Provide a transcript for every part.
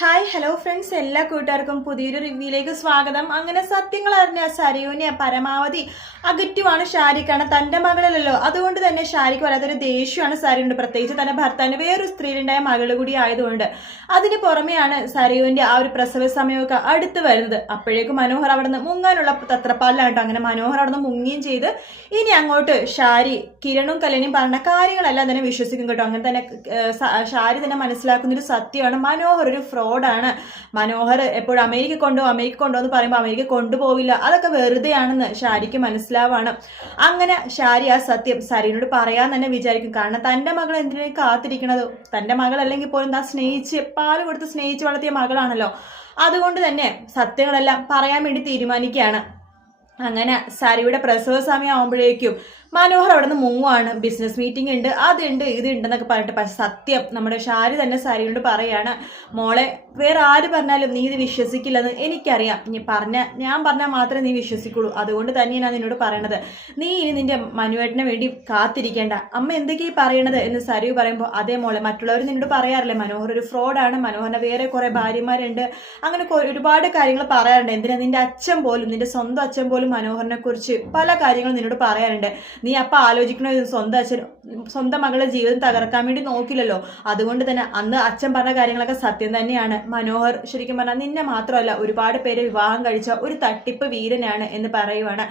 Hi hello friends എല്ലാ കൂട്ടുകാർക്കും പുതിയൊരു റിവ്യൂയിലേക്ക് സ്വാഗതം. അങ്ങനെ സത്യങ്ങൾ അറിഞ്ഞ സരയൂനെ പരമാവധി അകറ്റുവാണ് ഷാരിഖാണ് തന്റെ മകളല്ലല്ലോ. അതുകൊണ്ട് തന്നെ ഷാരിഖ് വരാത്തൊരു ദേഷ്യമാണ് സരയുണ്ട്. പ്രത്യേകിച്ച് തന്റെ ഭർത്താവിന് വേറൊരു സ്ത്രീയിലുണ്ടായ മകൾ കൂടി ആയതുകൊണ്ട്. അതിന് പുറമെയാണ് സരയുവിന്റെ ആ ഒരു പ്രസവ സമയമൊക്കെ അടുത്ത് വരുന്നത്. അപ്പോഴേക്കും മനോഹർ അവിടെ നിന്ന് മുങ്ങാനുള്ള തത്രപ്പാലിലാണ് അങ്ങനെ മനോഹർ അവിടെ നിന്ന് മുങ്ങുകയും ചെയ്ത് ഇനി അങ്ങോട്ട് ഷാരി കിരണും കല്യാണിയും പറഞ്ഞ കാര്യങ്ങളെല്ലാം തന്നെ വിശ്വസിക്കും കേട്ടോ. അങ്ങനെ തന്നെ ഷാരി തന്നെ മനസ്സിലാക്കുന്നൊരു സത്യമാണ്. മനോഹർ ഒരു ഫ്രോഡാണ് മനോഹർ എപ്പോഴും അമേരിക്ക കൊണ്ടുപോകും അമേരിക്ക കൊണ്ടുപോകുന്ന പറയുമ്പോൾ അമേരിക്ക കൊണ്ടുപോവില്ല. അതൊക്കെ വെറുതെയാണെന്ന് ഷാരിക്ക് മനസ്സിലാവാണ്. അങ്ങനെ ഷാരി ആ സത്യം സരീനോട് പറയാൻ തന്നെ വിചാരിക്കും. കാരണം തന്റെ മകൾ എന്തിനാ കാത്തിരിക്കണത്? തന്റെ മകൾ അല്ലെങ്കിൽ പോലും താൻ സ്നേഹിച്ച് പാൽ കൊടുത്ത് സ്നേഹിച്ച് വളർത്തിയ മകളാണല്ലോ. അതുകൊണ്ട് തന്നെ സത്യങ്ങളെല്ലാം പറയാൻ വേണ്ടി തീരുമാനിക്കുകയാണ്. അങ്ങനെ സാരിയുടെ പ്രസവ സമയം ആകുമ്പോഴേക്കും മനോഹർ അവിടെ നിന്ന് മൂവാണ് ബിസിനസ് മീറ്റിംഗ് ഉണ്ട്. അതുണ്ട് ഇത് ഉണ്ടെന്നൊക്കെ പറഞ്ഞിട്ട് പക്ഷെ സത്യം നമ്മുടെ ഷാരി തന്നെ സാരിയോട് പറയാണ് മോളെ വേറെ ആര് പറഞ്ഞാലും നീ ഇത് വിശ്വസിക്കില്ലെന്ന് എനിക്കറിയാം. നീ പറഞ്ഞ ഞാൻ പറഞ്ഞാൽ മാത്രമേ നീ വിശ്വസിക്കുള്ളൂ. അതുകൊണ്ട് തന്നെ ഞാൻ നിന്നോട് പറയണത്. നീ ഇനി നിന്റെ മനുവേട്ടനെ വേണ്ടി കാത്തിരിക്കേണ്ട. അമ്മ എന്തൊക്കെയാ ഈ പറയണത്? എന്ന് സരിയു പറയുമ്പോൾ അതേ മോളെ മറ്റുള്ളവർ നിന്നോട് പറയാറില്ലേ? മനോഹർ ഒരു ഫ്രോഡാണ് മനോഹറിന് വേറെ കുറേ ഭാര്യമാരുണ്ട്. അങ്ങനെ ഒരുപാട് കാര്യങ്ങൾ പറയാറുണ്ട്. എന്തിനാ? നിന്റെ അച്ഛൻ പോലും നിന്റെ സ്വന്തം അച്ഛൻ പോലും മനോഹറിനെ കുറിച്ച് പല കാര്യങ്ങളും നിന്നോട് പറയാനുണ്ട്. നീ അപ്പൊ ആലോചിക്കണോ ഇത് സ്വന്തം അച്ഛൻ സ്വന്തം മകളുടെ ജീവിതം തകർക്കാൻ വേണ്ടി നോക്കില്ലല്ലോ? അതുകൊണ്ട് തന്നെ അന്ന് അച്ഛൻ പറഞ്ഞ കാര്യങ്ങളൊക്കെ സത്യം തന്നെയാണ്. മനോഹർ ശരിക്കും പറഞ്ഞാൽ നിന്നെ മാത്രമല്ല ഒരുപാട് പേരെ വിവാഹം കഴിച്ച ഒരു തട്ടിപ്പ് വീരനാണ് എന്ന് പറയുവാണ്.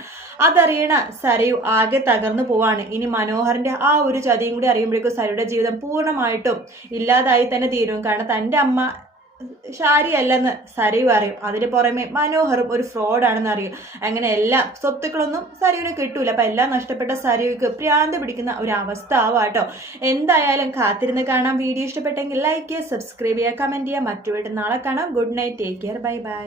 അതറിയണ സരയു ആകെ തകർന്നു പോവാണ്. ഇനി മനോഹറിന്റെ ആ ഒരു ചതിയും കൂടി അറിയുമ്പോഴേക്കും സരയുടെ ജീവിതം പൂർണമായിട്ടും ഇല്ലാതായി തന്നെ തീരും. കാരണം തന്റെ അമ്മ ഷാരിയല്ലെന്ന് സരയു അറിയും അതിന് പുറമെ മനോഹറും ഒരു ഫ്രോഡാണെന്ന് അറിയും. അങ്ങനെ എല്ലാ സ്വത്തുക്കളൊന്നും സരയുവിന് കിട്ടൂല. അപ്പൊ എല്ലാം നഷ്ടപ്പെട്ട സരയുക്ക് പ്രാന്ത് പിടിക്കുന്ന ഒരു അവസ്ഥ ആവാട്ടോ എന്തായാലും കാത്തിരുന്ന് കാണാം. വീഡിയോ ഇഷ്ടപ്പെട്ടെങ്കിൽ ലൈക്ക് ചെയ്യുക സബ്സ്ക്രൈബ് ചെയ്യുക കമന്റ് ചെയ്യുക. മറ്റു വീട്ടിൽ നാളെ കാണാം. Good night take care bye bye